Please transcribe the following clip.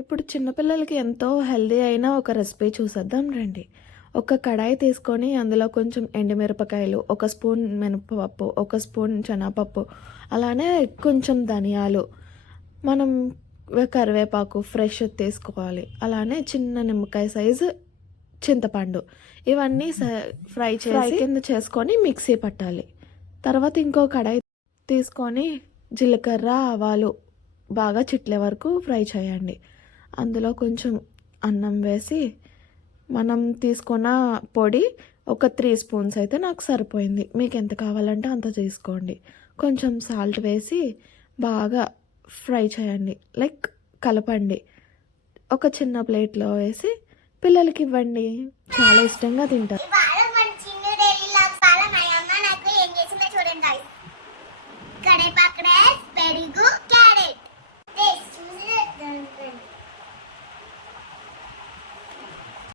ఇప్పుడు చిన్నపిల్లలకి ఎంతో హెల్తీ అయిన ఒక రెసిపీ చూసేద్దాం రండి. ఒక కడాయి తీసుకొని అందులో కొంచెం ఎండుమిరపకాయలు, ఒక స్పూన్ మినపప్పు, ఒక స్పూన్ శనగపప్పు, అలానే కొంచెం ధనియాలు, మనం కరివేపాకు ఫ్రెష్ తీసుకోవాలి. అలానే చిన్న నిమ్మకాయ సైజు చింతపండు, ఇవన్నీ ఫ్రై కింద చేసుకొని మిక్సీ పట్టాలి. తర్వాత ఇంకో కడాయి తీసుకొని జీలకర్ర, ఆవాలు బాగా చిట్లే వరకు ఫ్రై చేయండి. అందులో కొంచెం అన్నం వేసి, మనం తీసుకున్న పొడి ఒక 3 స్పూన్స్ అయితే నాకు సరిపోయింది. మీకు ఎంత కావాలంటే అంత తీసుకోండి. కొంచెం సాల్ట్ వేసి బాగా ఫ్రై చేయండి, లైక్ కలపండి. ఒక చిన్న ప్లేట్లో వేసి పిల్లలకి ఇవ్వండి, చాలా ఇష్టంగా తింటారు.